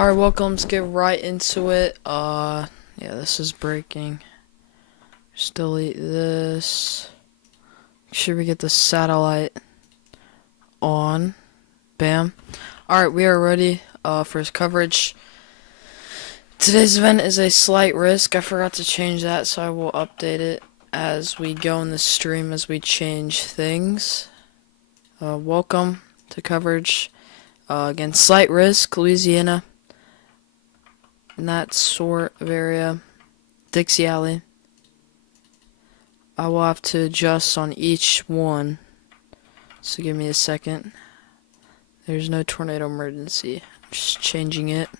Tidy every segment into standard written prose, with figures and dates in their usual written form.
Alright, welcome. Let's get right into it. Yeah, this is breaking. Just delete this. Make sure we get the satellite on. Bam. Alright, we are ready for his coverage. Today's event is a slight risk. I forgot to change that, so I will update it as we go in the stream as we change things. Welcome to coverage. Again, slight risk, Louisiana. In that sort of area. Dixie Alley. I will have to adjust on each one. So give me a second. There's no tornado emergency. I'm just changing it.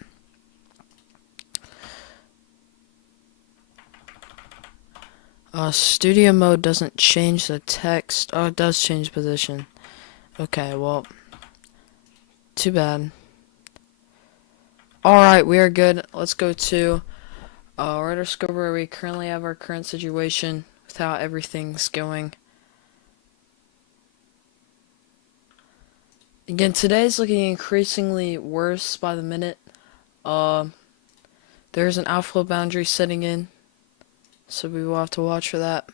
Studio mode doesn't change the text. Oh, it does change position. Okay, well, too bad. Alright, we are good. Let's go to Radar Scope where we currently have our current situation with how everything's going. Again, today's looking increasingly worse by the minute. There's an outflow boundary setting in, so we will have to watch for that.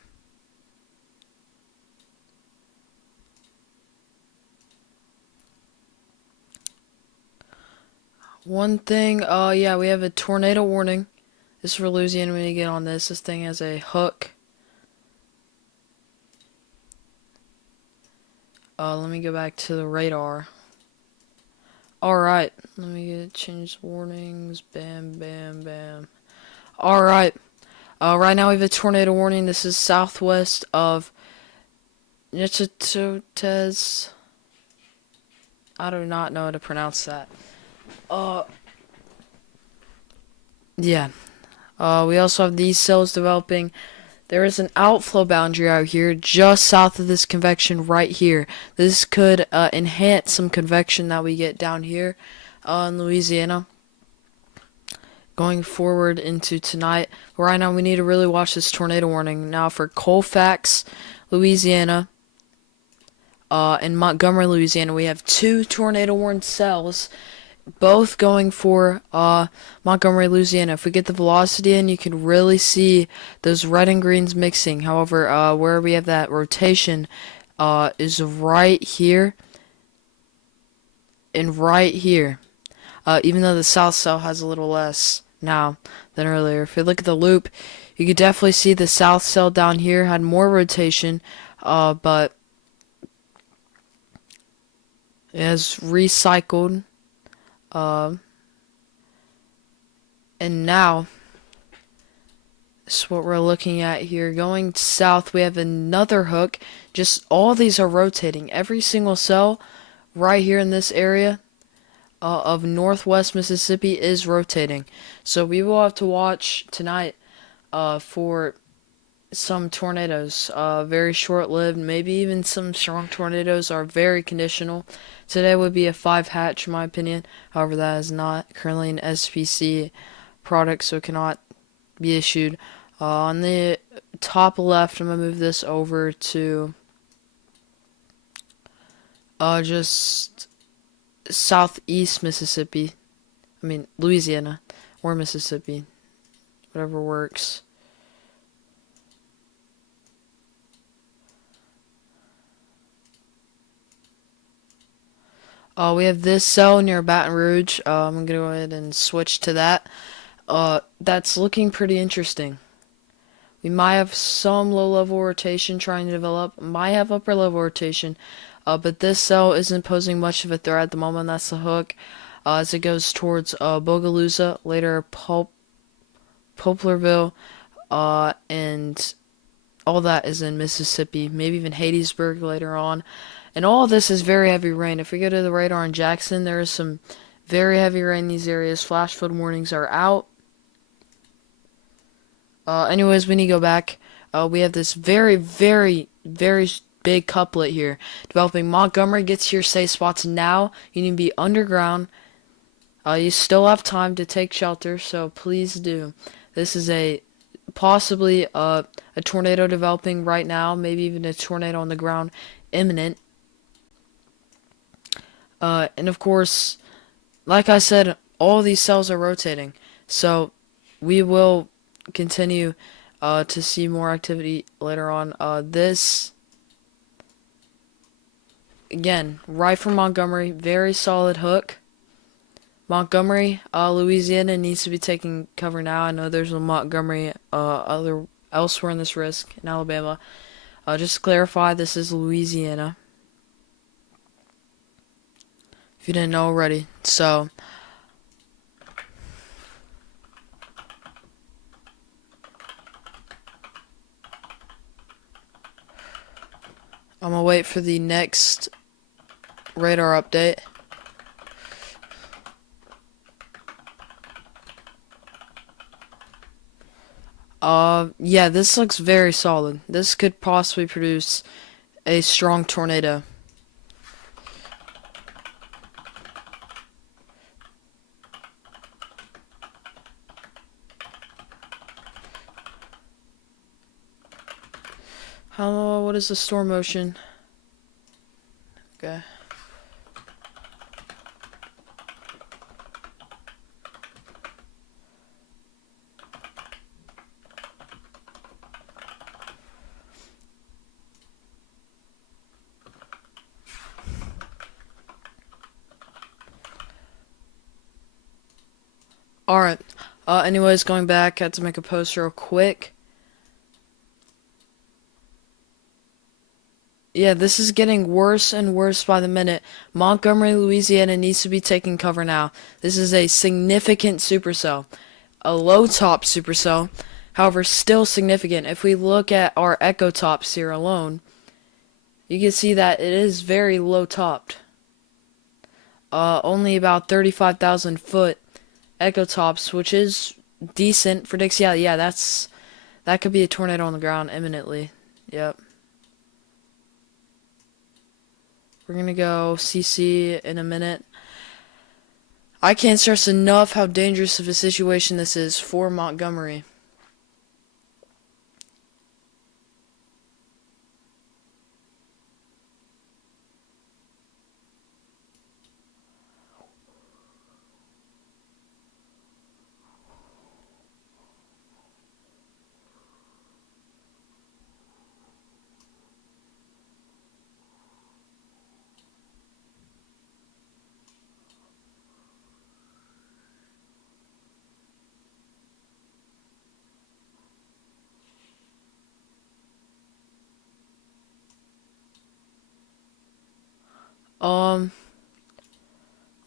One thing, yeah, we have a tornado warning. This is for Louisiana. We need to get on this. This thing has a hook. Let me go back to the radar. Alright, let me get change warnings. Bam, bam, bam. Alright. Right now we have a tornado warning. This is southwest of Nichitotes. I do not know how to pronounce that. Yeah. We also have these cells developing. There is an outflow boundary out here just south of this convection right here. This could enhance some convection that we get down here in Louisiana going forward into tonight. But right now we need to really watch this tornado warning. Now for Colfax, Louisiana, and Montgomery, Louisiana, we have two tornado warned cells, both going for Montgomery, Louisiana. If we get the velocity in, you can really see those red and greens mixing. However, where we have that rotation is right here and right here. Even though the south cell has a little less now than earlier. If you look at the loop, you could definitely see the south cell down here had more rotation, but it has recycled. And now, this is what we're looking at here. Going south, we have another hook. Just all these are rotating. Every single cell right here in this area of northwest Mississippi is rotating. So we will have to watch tonight for some tornadoes. Very short-lived. Maybe even some strong tornadoes are very conditional. Today would be a 5 hatch in my opinion. However, that is not currently an SPC product, so it cannot be issued. On the top left, I'm going to move this over to just southeast Mississippi. I mean, Louisiana or Mississippi. Whatever works. We have this cell near Baton Rouge. I'm going to go ahead and switch to that. That's looking pretty interesting. We might have some low-level rotation trying to develop. Might have upper-level rotation. But this cell isn't posing much of a threat at the moment. That's the hook. As it goes towards Bogalusa, later Poplarville, and all that is in Mississippi. Maybe even Hattiesburg later on. And all of this is very heavy rain. If we go to the radar in Jackson, there is some very heavy rain in these areas. Flash flood warnings are out. Anyways, we need to go back. We have this very, very, very big couplet here. Developing. Montgomery gets your safe spots now. You need to be underground. You still have time to take shelter, so please do. This is possibly a tornado developing right now. Maybe even a tornado on the ground imminent. And of course, like I said all these cells are rotating. So we will continue to see more activity later on. This, again, right from Montgomery, very solid hook. Montgomery, Louisiana needs to be taking cover now. I know there's a Montgomery elsewhere in this risk in Alabama. Just to clarify, this is Louisiana, if you didn't know already. So I'm gonna wait for the next radar update. Yeah, this looks very solid. This could possibly produce a strong tornado. What is the storm motion? Okay. Alright. Anyways, going back, I had to make a post real quick. Yeah, this is getting worse and worse by the minute. Montgomery, Louisiana needs to be taking cover now. This is a significant supercell. A low top supercell. However, still significant. If we look at our echo tops here alone, you can see that it is very low topped. Only about 35,000 foot echo tops, which is decent for Dixie. Yeah, that could be a tornado on the ground imminently. Yep. We're gonna go CC in a minute. I can't stress enough how dangerous of a situation this is for Montgomery.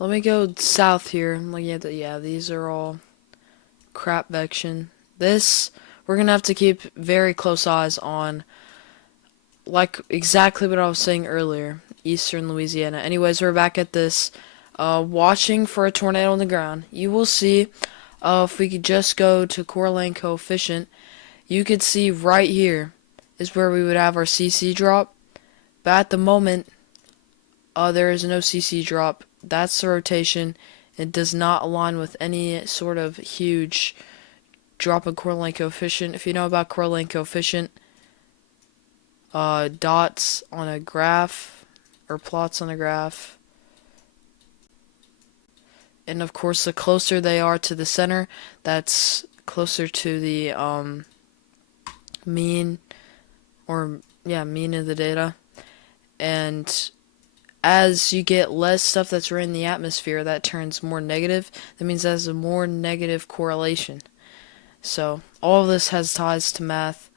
Let me go south here. Like, yeah, these are all crap vection. This, we're gonna have to keep very close eyes on, like exactly what I was saying earlier, eastern Louisiana. Anyways, we're back at this, watching for a tornado on the ground. You will see, if we could just go to correlation coefficient, you could see right here is where we would have our CC drop. But at the moment, there is no CC drop. That's the rotation. It does not align with any sort of huge drop in correlation coefficient. If you know about correlation coefficient, dots on a graph, or plots on a graph, and of course the closer they are to the center, that's closer to the mean, or yeah, mean of the data. And as you get less stuff that's in the atmosphere, that turns more negative. That means that has a more negative correlation. So all of this has ties to math.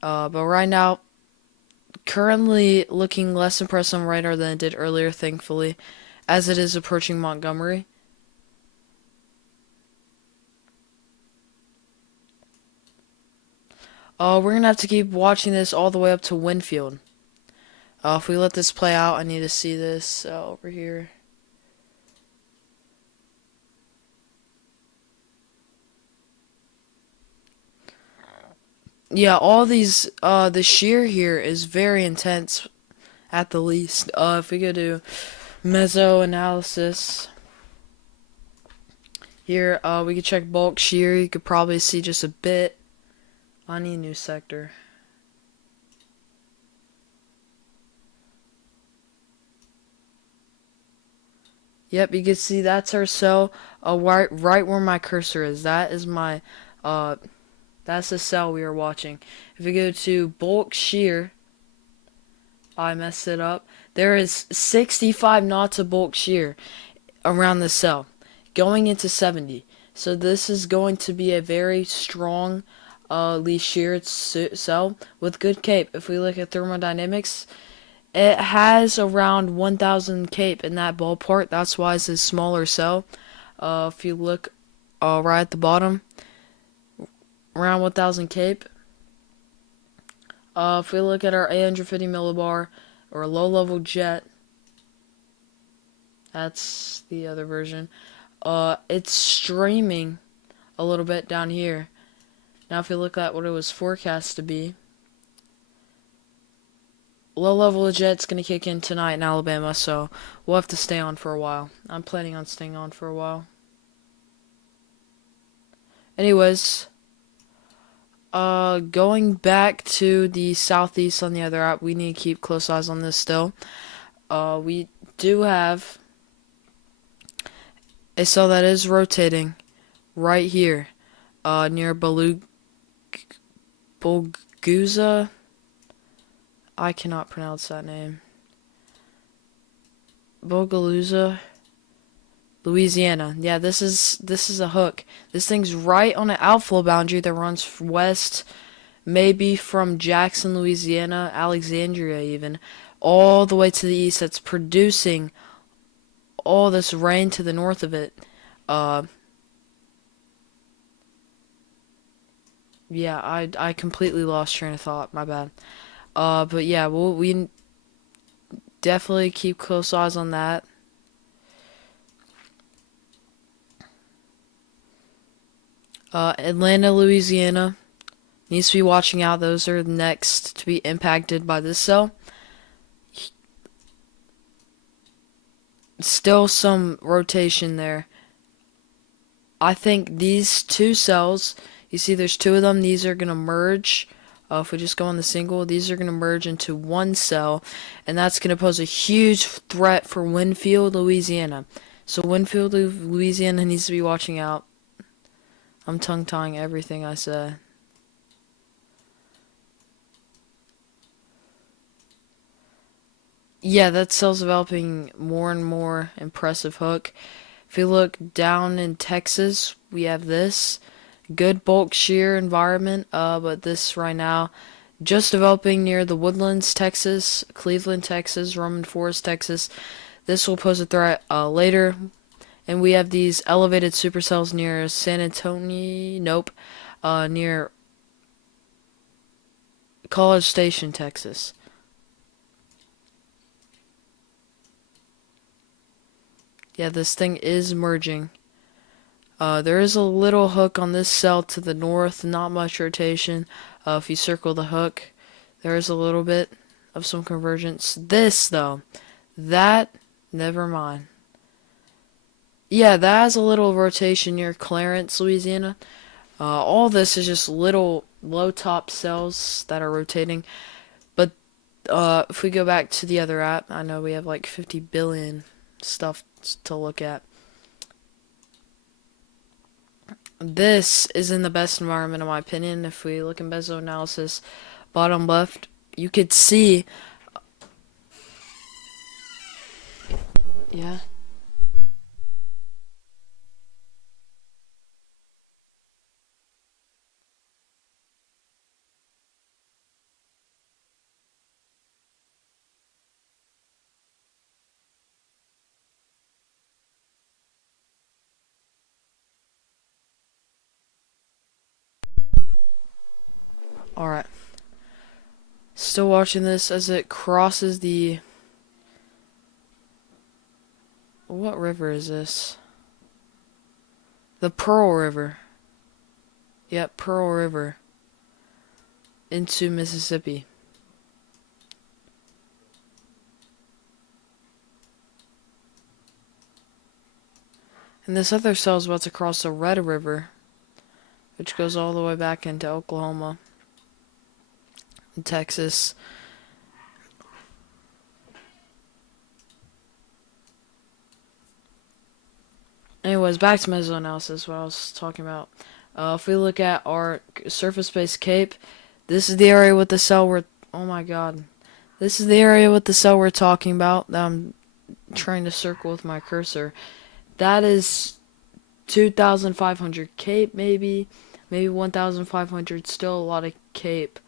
But right now, currently looking less impressive on radar than it did earlier, thankfully, as it is approaching Montgomery. We're gonna have to keep watching this all the way up to Winfield. If we let this play out, I need to see this over here. Yeah, all these, the shear here is very intense, at the least. If we go to meso analysis, here, we could check bulk shear. You could probably see just a bit. I need a new sector. Yep, you can see that's our cell. Right where my cursor is. That is my that's the cell we are watching. If we go to bulk shear, I messed it up. There is 65 knots of bulk shear around the cell, going into 70. So this is going to be a very strong, sheared cell with good cape. If we look at thermodynamics, it has around 1,000 cape in that ballpark. That's why it's a smaller cell. If you look right at the bottom, around 1,000 cape. If we look at our 850 millibar or low-level jet, that's the other version. It's streaming a little bit down here. Now, if you look at what it was forecast to be, low-level jet's gonna kick in tonight in Alabama, so we'll have to stay on for a while. I'm planning on staying on for a while. Anyways, going back to the southeast on the other app, we need to keep close eyes on this still. We do have a cell that is rotating right here, near Bulguza. I cannot pronounce that name. Bogalusa, Louisiana. Yeah, this is a hook. This thing's right on an outflow boundary that runs west, maybe from Jackson, Louisiana, Alexandria even, all the way to the east. That's producing all this rain to the north of it. Yeah, I completely lost train of thought. My bad. But yeah, we definitely keep close eyes on that. Atlanta, Louisiana needs to be watching out. Those are next to be impacted by this cell. Still some rotation there. I think these two cells, you see there's two of them, these are going to merge. If we just go on the single, these are going to merge into one cell, and that's going to pose a huge threat for Winfield, Louisiana. So Winfield, Louisiana needs to be watching out. I'm tongue-tying everything I say. Yeah, that cell's developing more and more impressive hook. If you look down in Texas, we have this good bulk shear environment, but this right now just developing near the Woodlands, Texas, Cleveland, Texas, Roman Forest, Texas. This will pose a threat later. And we have these elevated supercells near San Antonio, nope, near College Station, Texas. Yeah, this thing is merging. There is a little hook on this cell to the north, not much rotation. If you circle the hook, there is a little bit of some convergence. This, though, that, never mind. Yeah, that has a little rotation near Clarence, Louisiana. All this is just little low top cells that are rotating. But if we go back to the other app, I know we have like 50 billion stuff to look at. This is in the best environment in my opinion. If we look in bezo analysis, bottom left, you could see. Yeah. All right. Still watching this as it crosses the. What river is this? The Pearl River. Yep, Pearl River. Into Mississippi. And this other cell is about to cross the Red River, which goes all the way back into Oklahoma and Texas. Anyways, back to mesoanalysis, what I was talking about. If we look at our surface-based cape, this is the area with the cell we're... Oh my god. This is the area with the cell we're talking about that I'm trying to circle with my cursor. That is 2,500 cape, maybe 1,500. Still a lot of cape.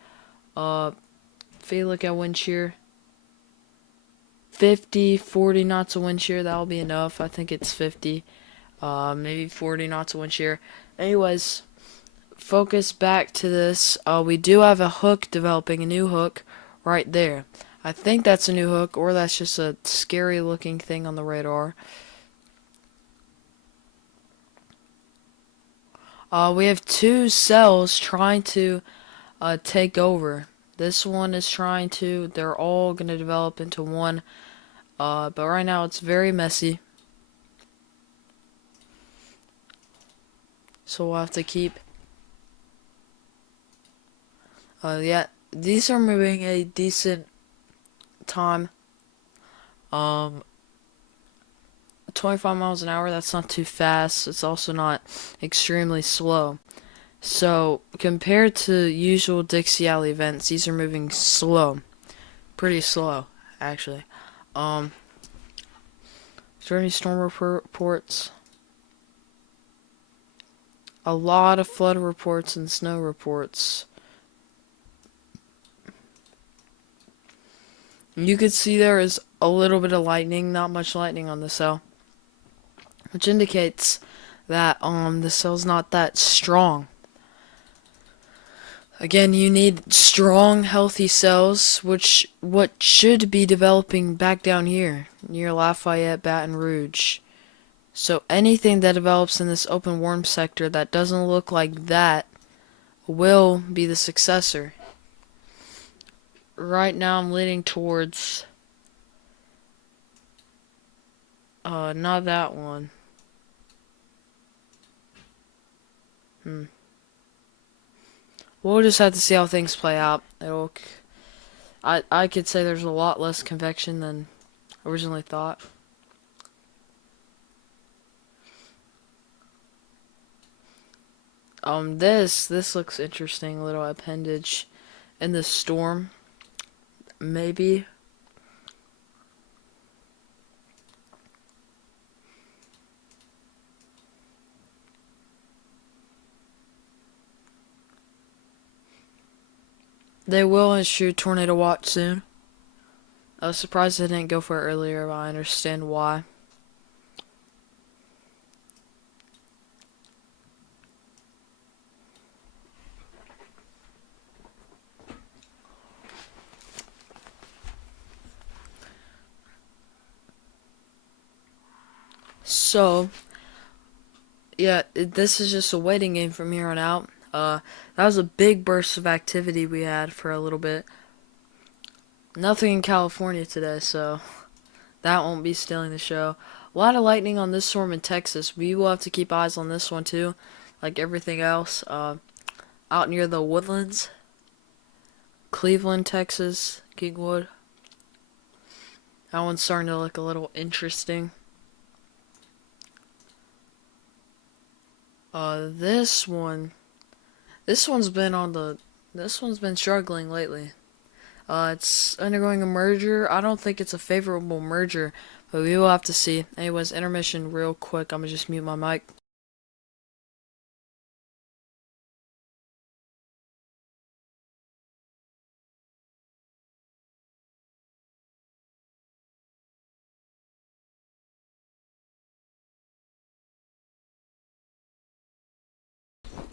If you look at wind shear, 40 knots of wind shear, that'll be enough. I think it's 50. Maybe 40 knots of wind shear. Anyways, focus back to this. We do have a hook developing, a new hook right there. I think that's a new hook, or that's just a scary looking thing on the radar. We have two cells trying to take over. This one is trying to, they're all going to develop into one. But right now it's very messy. So we'll have to keep... yeah, these are moving a decent time. 25 miles an hour, that's not too fast. It's also not extremely slow. So, compared to usual Dixie Alley events, these are moving slow. Pretty slow, actually. Is there any storm reports? A lot of flood reports and snow reports. You could see there is a little bit of lightning, not much lightning on the cell, which indicates that the cell's not that strong. Again, you need strong, healthy cells, what should be developing back down here near Lafayette, Baton Rouge. So anything that develops in this open warm sector that doesn't look like that will be the successor. Right now I'm leaning towards not that one. We'll just have to see how things play out. I could say there's a lot less convection than originally thought. This looks interesting. Little appendage in the storm. Maybe. They will issue tornado watch soon. I was surprised they didn't go for it earlier, but I understand why. So, yeah, this is just a waiting game from here on out. That was a big burst of activity we had for a little bit. Nothing in California today, so that won't be stealing the show. A lot of lightning on this storm in Texas. We will have to keep eyes on this one too, like everything else. Out near the Woodlands, Cleveland, Texas, Kingwood. That one's starting to look a little interesting. This one's been struggling lately. It's undergoing a merger. I don't think it's a favorable merger, but we will have to see. Anyways, intermission real quick. I'm gonna just mute my mic.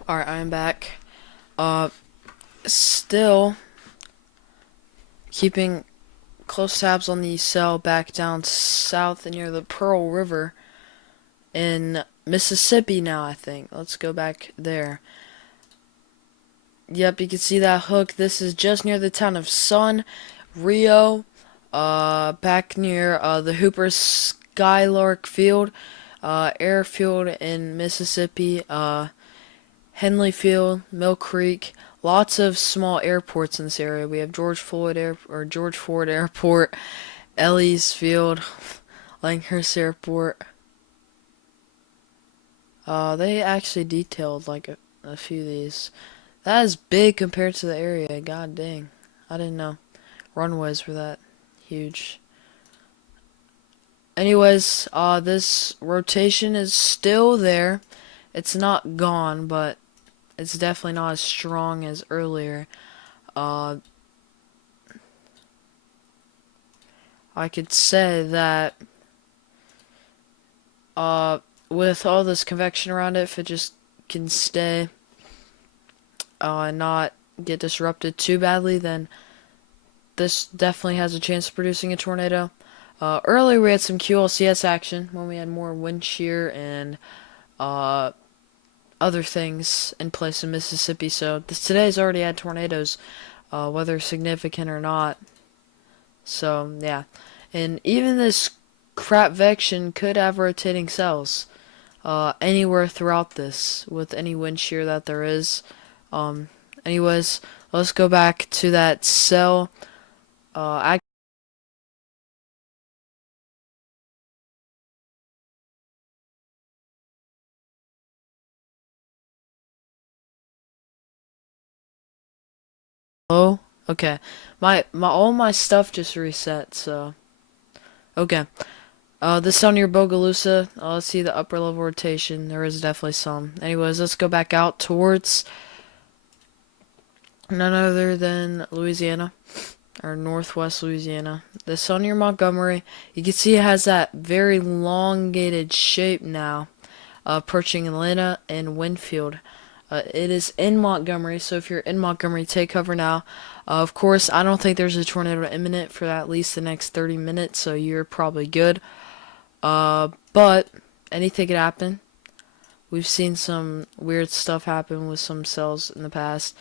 Alright, I am back. Still keeping close tabs on the cell back down south near the Pearl River in Mississippi now, I think. Let's go back there. Yep, you can see that hook. This is just near the town of Sun, Rio, back near the Hooper Skylark Field, airfield in Mississippi, Henley Field, Mill Creek. Lots of small airports in this area. We have George Ford Airport, Ellie's Field, Langhurst Airport. They actually detailed like a few of these. That is big compared to the area. God dang. I didn't know runways were that huge. Anyways, this rotation is still there. It's not gone, but it's definitely not as strong as earlier. Uh, I could say that uh, with all this convection around it, if it just can stay and not get disrupted too badly, then this definitely has a chance of producing a tornado. Earlier we had some QLCS action when we had more wind shear and uh, other things in place in Mississippi. So today's already had tornadoes, whether significant or not. So yeah, and even this crap vection could have rotating cells anywhere throughout this with any wind shear that there is. Um, anyways, let's go back to that cell. Oh, okay. My all my stuff just reset. So okay. This on your Bogalusa. Let's see the upper level rotation. There is definitely some. Anyways, let's go back out towards none other than Louisiana, or northwest Louisiana. This on your Montgomery. You can see it has that very elongated shape now, approaching Atlanta and Winfield. It is in Montgomery, so if you're in Montgomery, take cover now. Of course, I don't think there's a tornado imminent for at least the next 30 minutes, so you're probably good. But anything could happen. We've seen some weird stuff happen with some cells in the past.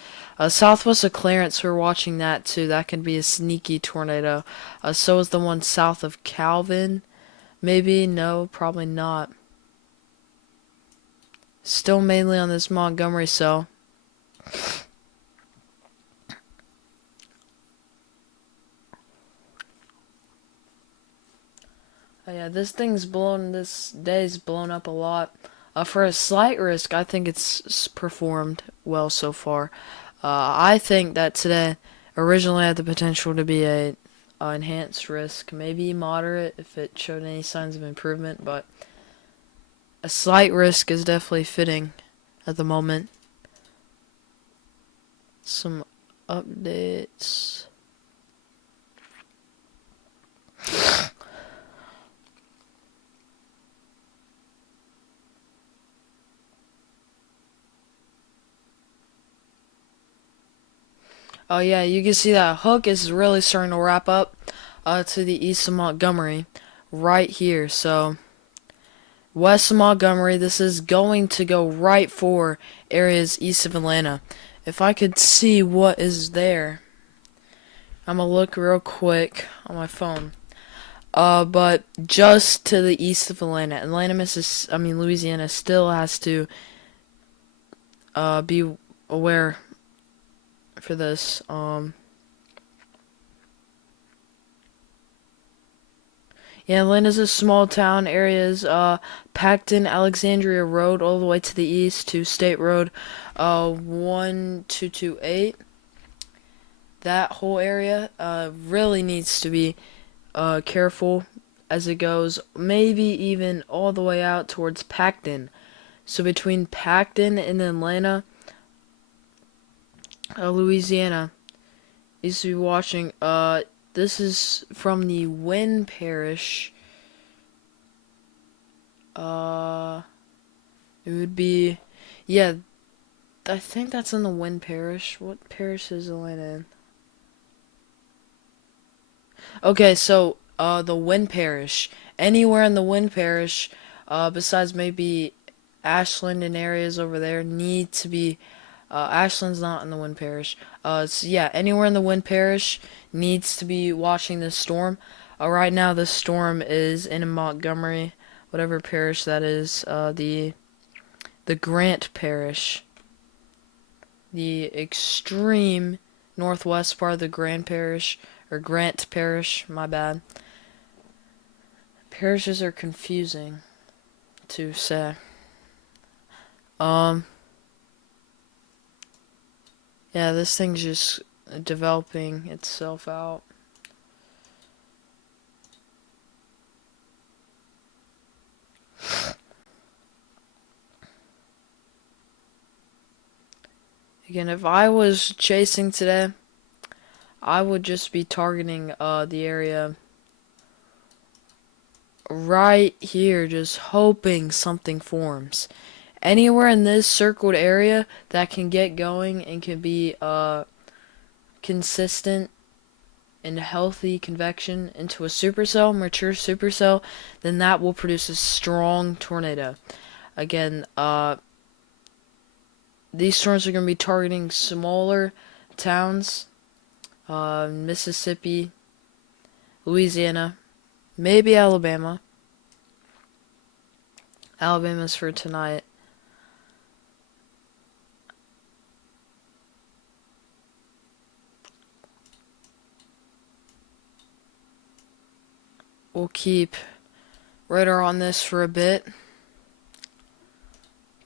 Southwest of Clarence, we're watching that too. That could be a sneaky tornado. So is the one south of Calvin. Maybe, no, probably not. Still mainly on this Montgomery cell. Oh, yeah, this day's blown up a lot. For a slight risk, I think it's performed well so far. I think that today originally had the potential to be a enhanced risk, maybe moderate if it showed any signs of improvement, but a slight risk is definitely fitting at the moment. Some updates. Oh yeah, you can see that hook is really starting to wrap up to the east of Montgomery right here. So west of Montgomery, this is going to go right for areas east of Atlanta. If I could see what is there, I'm gonna look real quick on my phone. But just to the east of Atlanta, Louisiana still has to be aware for this. Yeah, Atlanta's a small town. Areas, Paxton, Alexandria Road, all the way to the east to State Road, 1228. That whole area, really needs to be, careful as it goes. Maybe even all the way out towards Paxton. So between Paxton and Atlanta, Louisiana, needs to be watching. This is from the Wynn Parish. It would be, yeah, I think that's in the Wynn Parish. What parish is Atlanta in? Okay, so, the Wynn Parish. Anywhere in the Wynn Parish, besides maybe Ashland and areas over there, need to be, Ashland's not in the Wynn Parish. So yeah, anywhere in the Wynn Parish needs to be watching this storm. Right now, this storm is in Montgomery, whatever parish that is. The Grant Parish, the extreme northwest part of the Grant Parish, or Grant Parish. My bad. Parishes are confusing to say. Um, yeah, this thing's just developing itself out. Again, if I was chasing today, I would just be targeting the area right here, just hoping something forms. Anywhere in this circled area that can get going and can be consistent and healthy convection into a supercell, mature supercell, then that will produce a strong tornado. Again, these storms are going to be targeting smaller towns, Mississippi, Louisiana, maybe Alabama. Alabama's for tonight. We'll keep radar on this for a bit.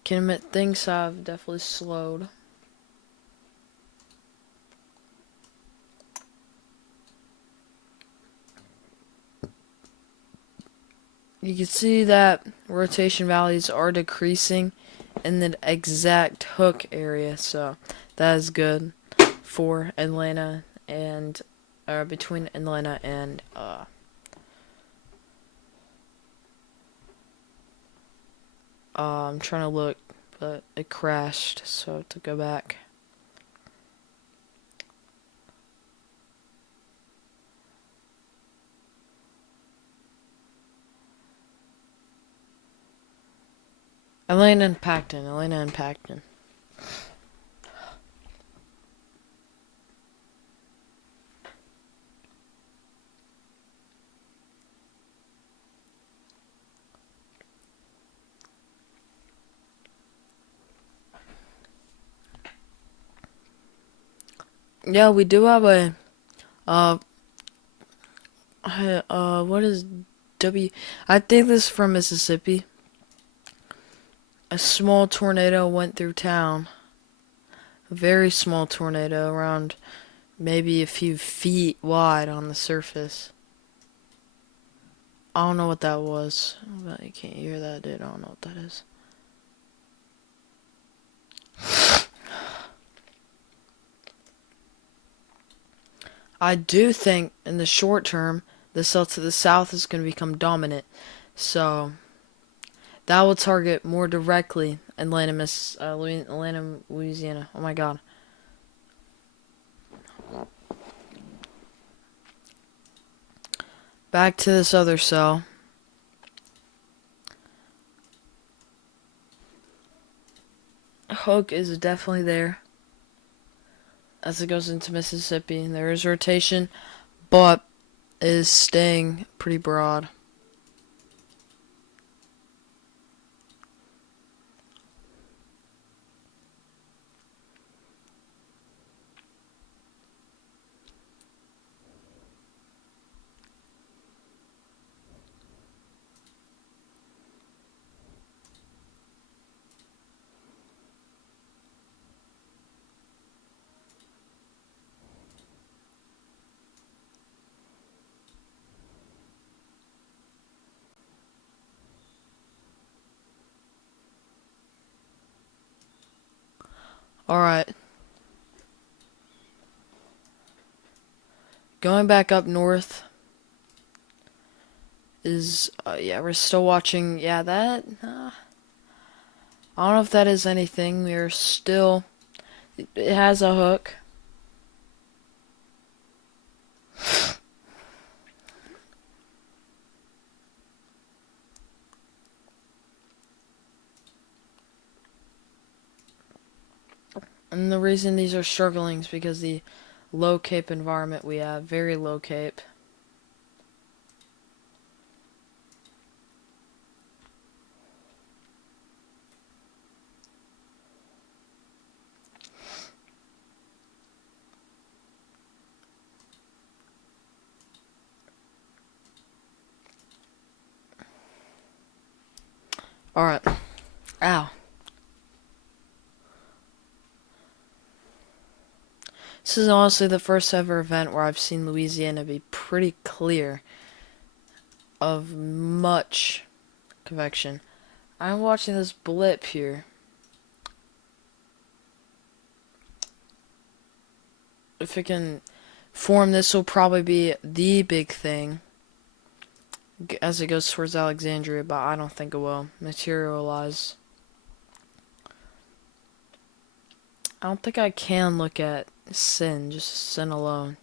Can admit things have definitely slowed. You can see that rotation values are decreasing in the exact hook area, so that is good for Atlanta and between Atlanta and I'm trying to look, but it crashed, so I have to go back. Atlanta and Pacton. Yeah, we do have a what is W? I think this is from Mississippi. A small tornado went through town. A very small tornado, around maybe a few feet wide on the surface. I don't know what that was. But you can't hear that, dude. I don't know what that is. I do think in the short term, the cell to the south is going to become dominant. So that will target more directly Atlanta, Louisiana. Oh my god. Back to this other cell. Hook is definitely there as it goes into Mississippi. There is rotation, but it is staying pretty broad. Alright. Going back up north is, yeah, we're still watching, yeah, that, I don't know if that is anything. We're still, it has a hook. And the reason these are struggling is because the low cape environment we have, very low cape. Alright. Ow. This is honestly the first ever event where I've seen Louisiana be pretty clear of much convection. I'm watching this blip here. If it can form, this will probably be the big thing as it goes towards Alexandria, but I don't think it will materialize. I don't think I can look at sin, just sin alone.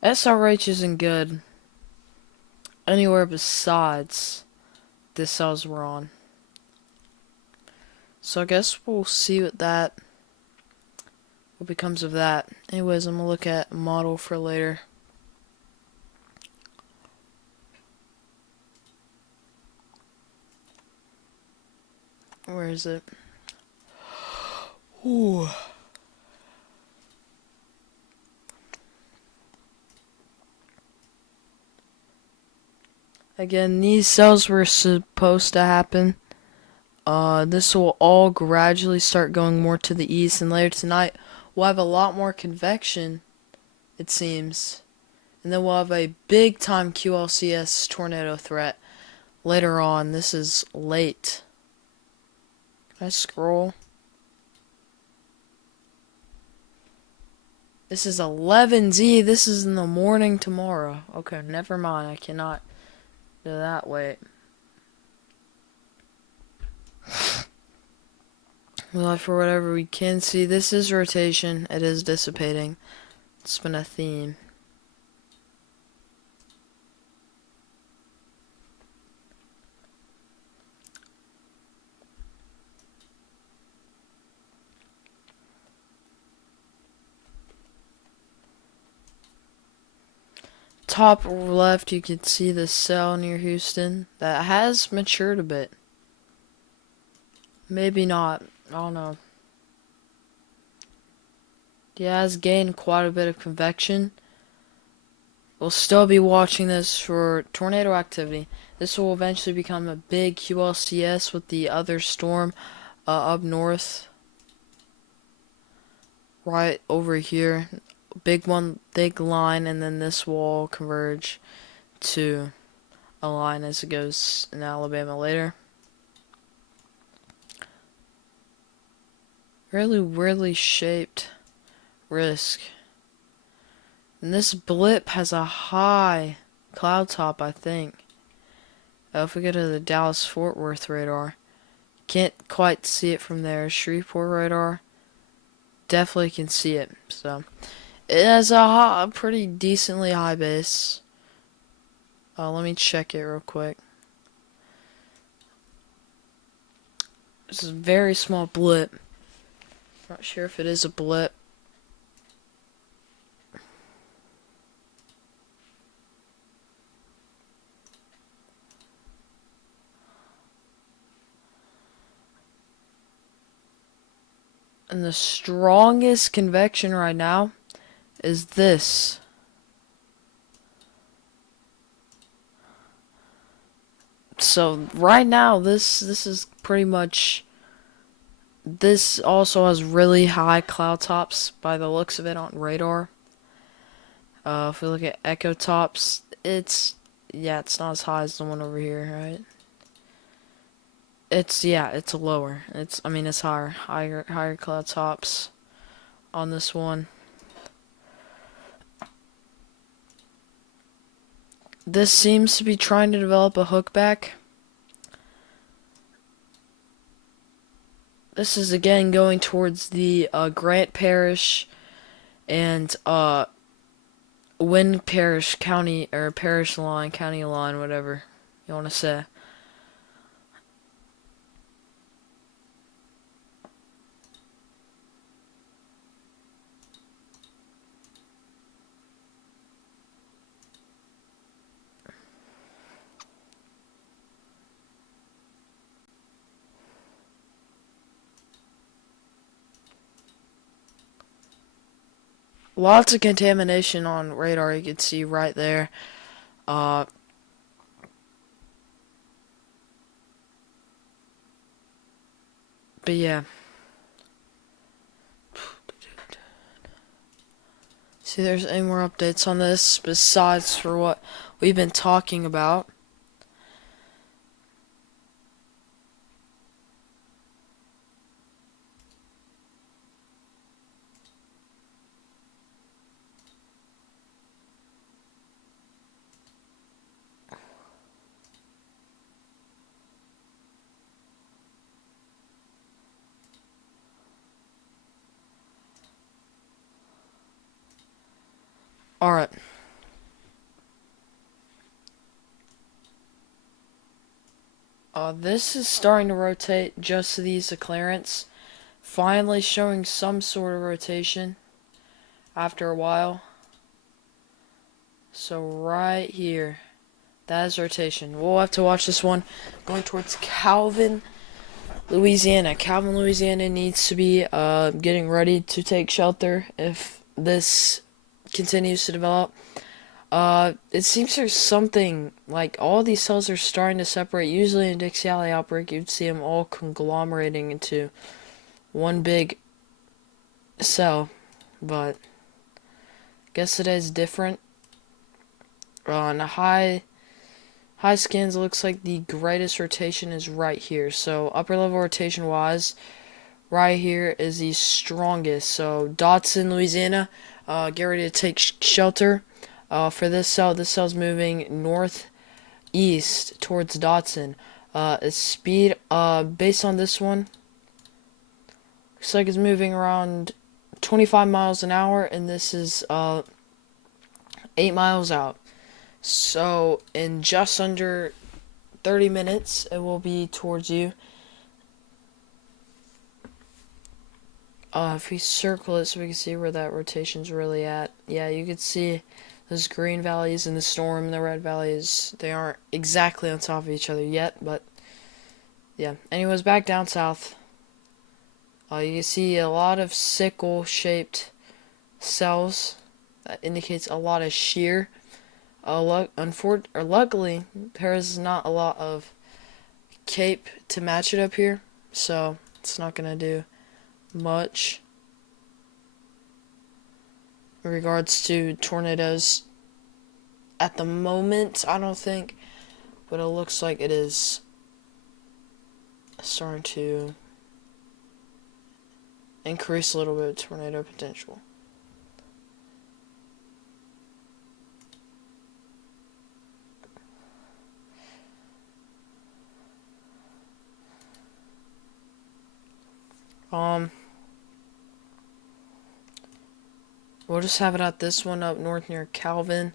SRH isn't good anywhere besides this cells we're on. So I guess we'll see what becomes of that. Anyways, I'm gonna look at a model for later. Where is it? Ooh. Again, these cells were supposed to happen. This will all gradually start going more to the east, and later tonight we'll have a lot more convection, it seems. And then we'll have a big time QLCS tornado threat later on. This is late. Can I scroll? This is 11Z. This is in the morning tomorrow. Okay, never mind. I cannot do that. Wait. Well, for whatever we can see, this is rotation. It is dissipating. It's been a theme. Top left, you can see the cell near Houston that has matured a bit. Maybe not. I don't know. It has gained quite a bit of convection. We'll still be watching this for tornado activity. This will eventually become a big QLCS with the other storm up north. Right over here. Big line, and then this will all converge to a line as it goes in Alabama later. Really weirdly shaped risk. And this blip has a high cloud top, I think. If we go to the Dallas-Fort Worth radar, can't quite see it from there. Shreveport radar, definitely can see it. So it has a pretty decently high base. Let me check it real quick. This is a very small blip. Not sure if it is a blip. And the strongest convection right now is this. So right now, this is pretty much. This also has really high cloud tops by the looks of it on radar. If we look at echo tops, it's not as high as the one over here, right? It's lower. It's higher cloud tops on this one. This seems to be trying to develop a hookback. This is again going towards the Grant Parish and Wynn Parish county, or parish line, county line, whatever you want to say. Lots of contamination on radar, you can see right there. Uh, but yeah. See if there's any more updates on this besides for what we've been talking about. Alright. This is starting to rotate just to the east of clearance. Finally showing some sort of rotation after a while. So right here, that is rotation. We'll have to watch this one going towards Calvin, Louisiana. Calvin, Louisiana needs to be getting ready to take shelter if this continues to develop. It seems there's something, like, all these cells are starting to separate. Usually in Dixie Alley outbreak, you'd see them all conglomerating into one big cell, but I guess today is different. On high scans, it looks like the greatest rotation is right here. So upper level rotation wise, right here is the strongest. So Dotson, Louisiana, get ready to take shelter. For this cell, moving northeast towards Dotson. Its speed, based on this one, looks like it's moving around 25 miles an hour, and this is 8 miles out. So in just under 30 minutes, it will be towards you. If we circle it so we can see where that rotation's really at. Yeah, you can see those green valleys in the storm and the red valleys. They aren't exactly on top of each other yet, but yeah. Anyways, back down south. You can see a lot of sickle-shaped cells. That indicates a lot of shear. Luckily, there is not a lot of cape to match it up here, so it's not gonna do much in regards to tornadoes at the moment, I don't think, but it looks like it is starting to increase a little bit of tornado potential. We'll just have it at this one up north near Calvin.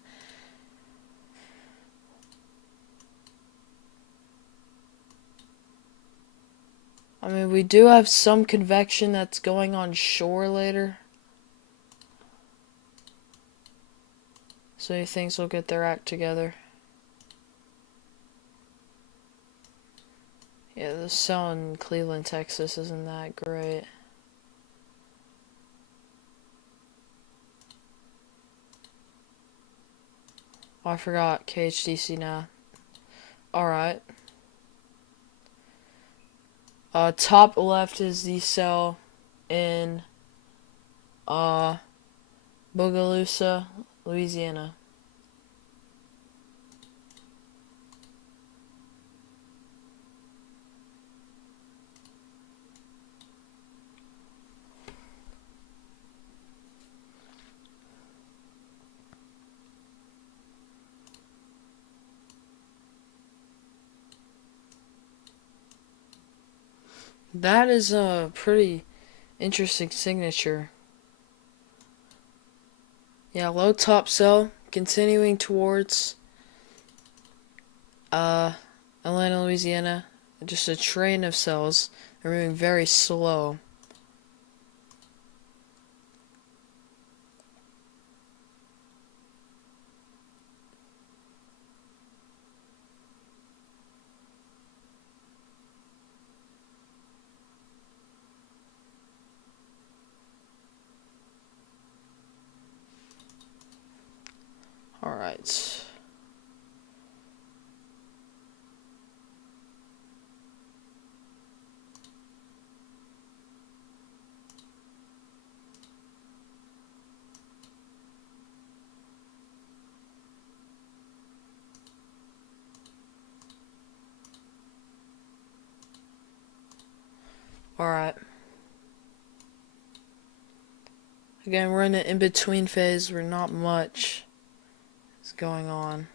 I mean, we do have some convection that's going on shore later. So things will get their act together. Yeah, the cell in Cleveland, Texas isn't that great. Oh, I forgot KHDC now. Alright. Top left is the cell in Bogalusa, Louisiana. That is a pretty interesting signature. Yeah, low top cell, continuing towards Atlanta, Louisiana. Just a train of cells. They're moving very slow. Alright. Alright. Again, we're in an in-between phase where not much is going on.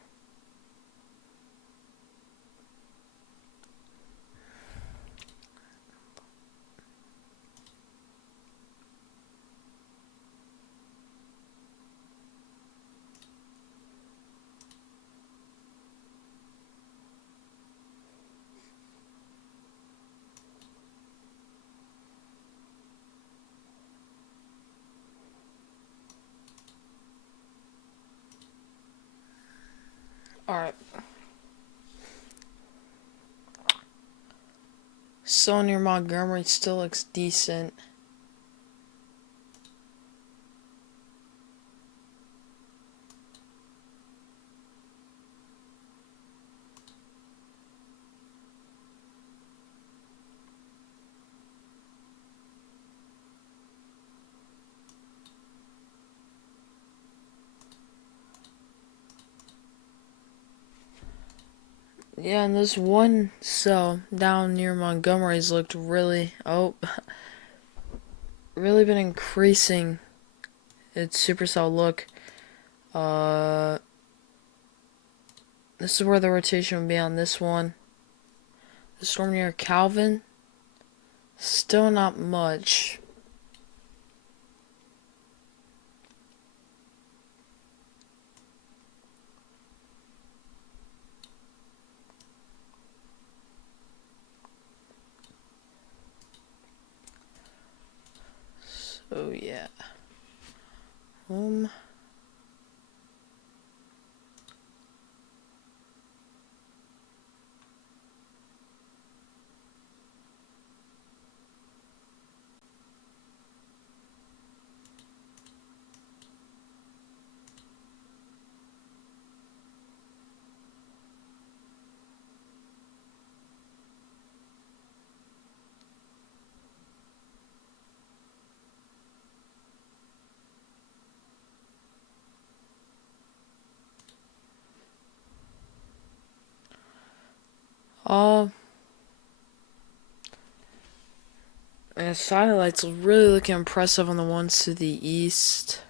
Alright. So near Montgomery still looks decent. Yeah, and this one cell down near Montgomery's looked really, really been increasing its supercell look. This is where the rotation would be on this one. The storm near Calvin, still not much. So yeah. And satellites really looking impressive on the ones to the east.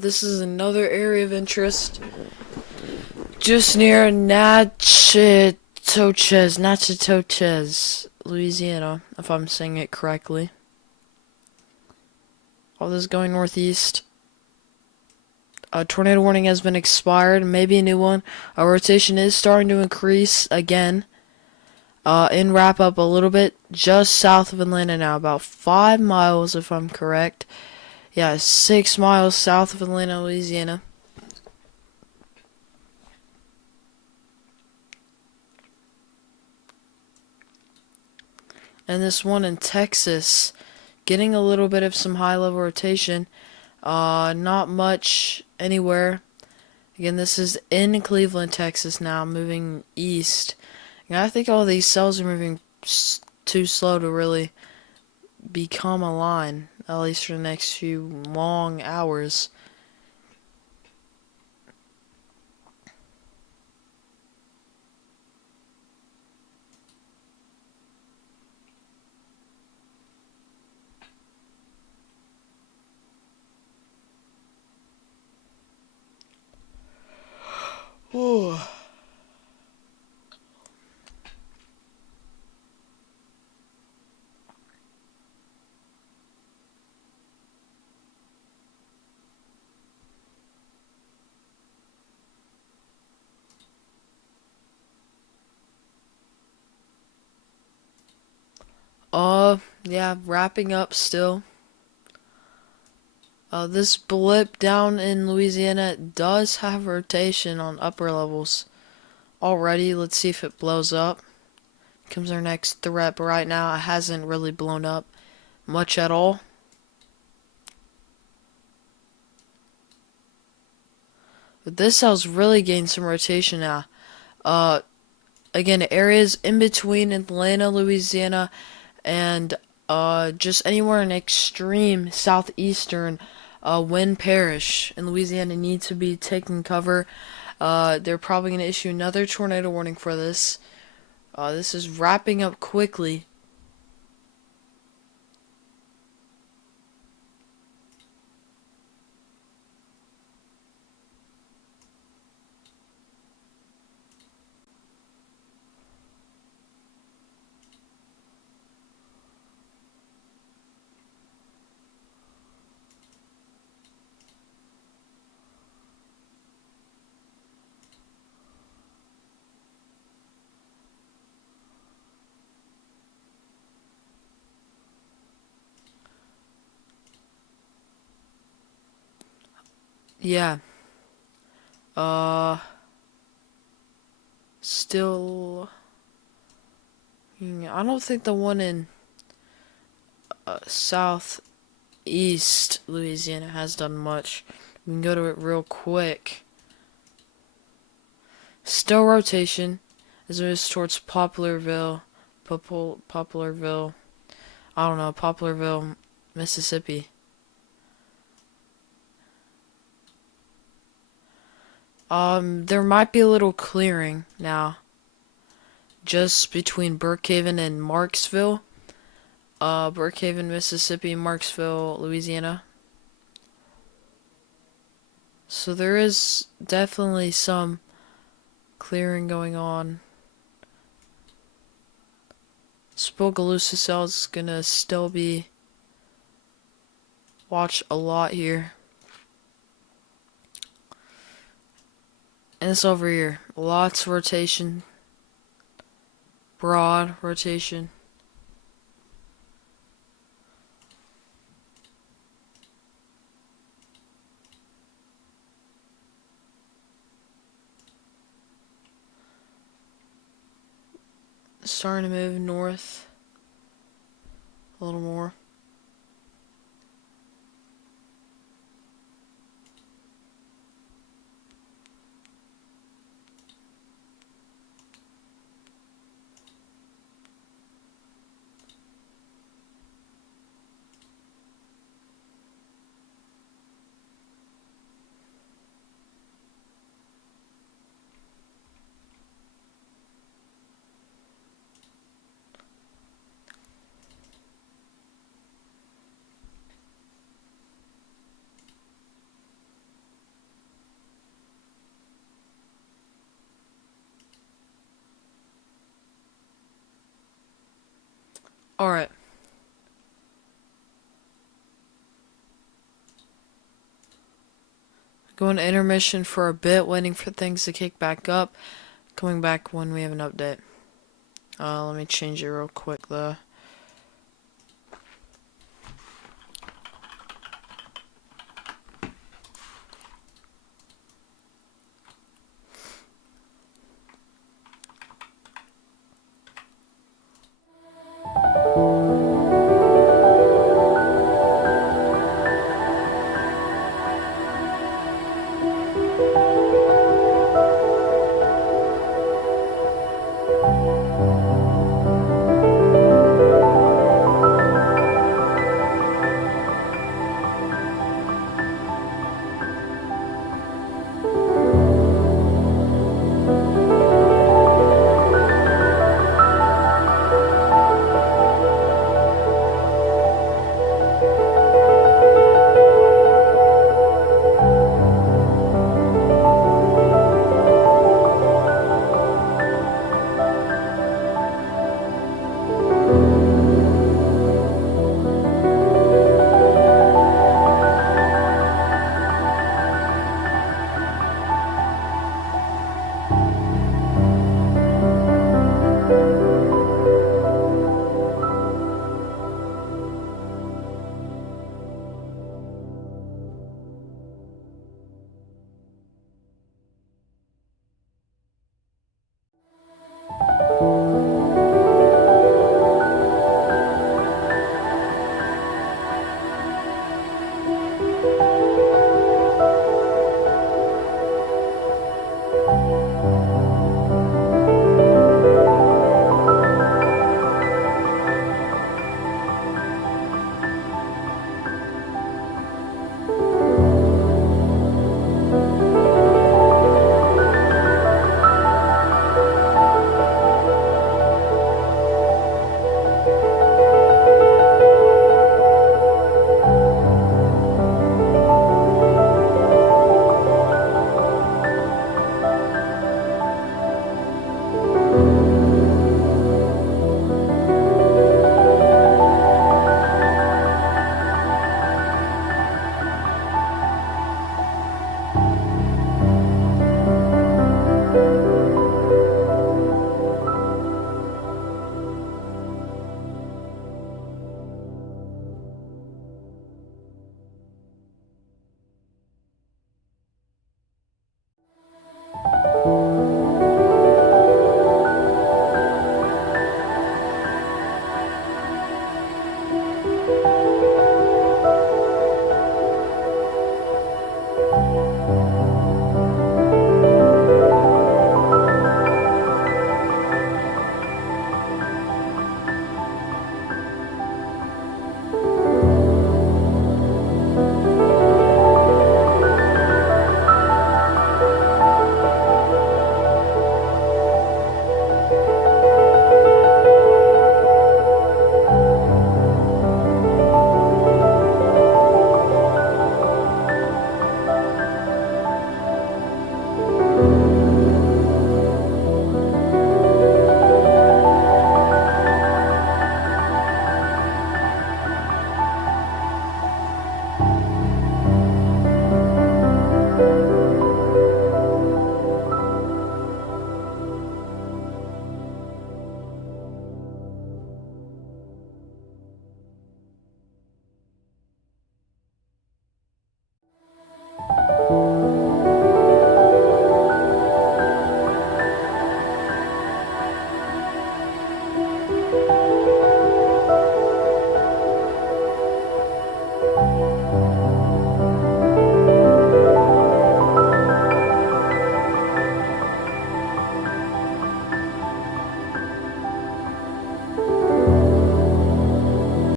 This is another area of interest. Just near Natchitoches, Louisiana, if I'm saying it correctly. All this going northeast. A tornado warning has been expired, maybe a new one. Our rotation is starting to increase again. In wrap up a little bit, just south of Atlanta now, about 5 miles if I'm correct. Yeah, 6 miles south of Atlanta, Louisiana. And this one in Texas, getting a little bit of some high level rotation. Not much anywhere. Again, this is in Cleveland, Texas now, moving east. And I think all these cells are moving too slow to really become a line, at least for the next few long hours. Ooh. Yeah, wrapping up still. This blip down in Louisiana does have rotation on upper levels already. Let's see if it blows up. Comes our next threat, but right now it hasn't really blown up much at all. But this cell's really gained some rotation now. Again, areas in between Atlanta, Louisiana, and just anywhere in extreme southeastern wind parish in Louisiana need to be taking cover. They're probably going to issue another tornado warning for this. This is wrapping up quickly. Yeah. Uh, Still, I don't think the one in southeast Louisiana has done much. We can go to it real quick. Still rotation as it moves towards Poplarville, Poplarville. I don't know, Poplarville, Mississippi. There might be a little clearing now, just between Brookhaven and Marksville. Brookhaven, Mississippi, Marksville, Louisiana. So there is definitely some clearing going on. Spogalusa cell is gonna still be watch a lot here. And it's over here. Lots of rotation. Broad rotation. Starting to move north a little more. Alright. Going to intermission for a bit, waiting for things to kick back up. Coming back when we have an update. Let me change it real quick though.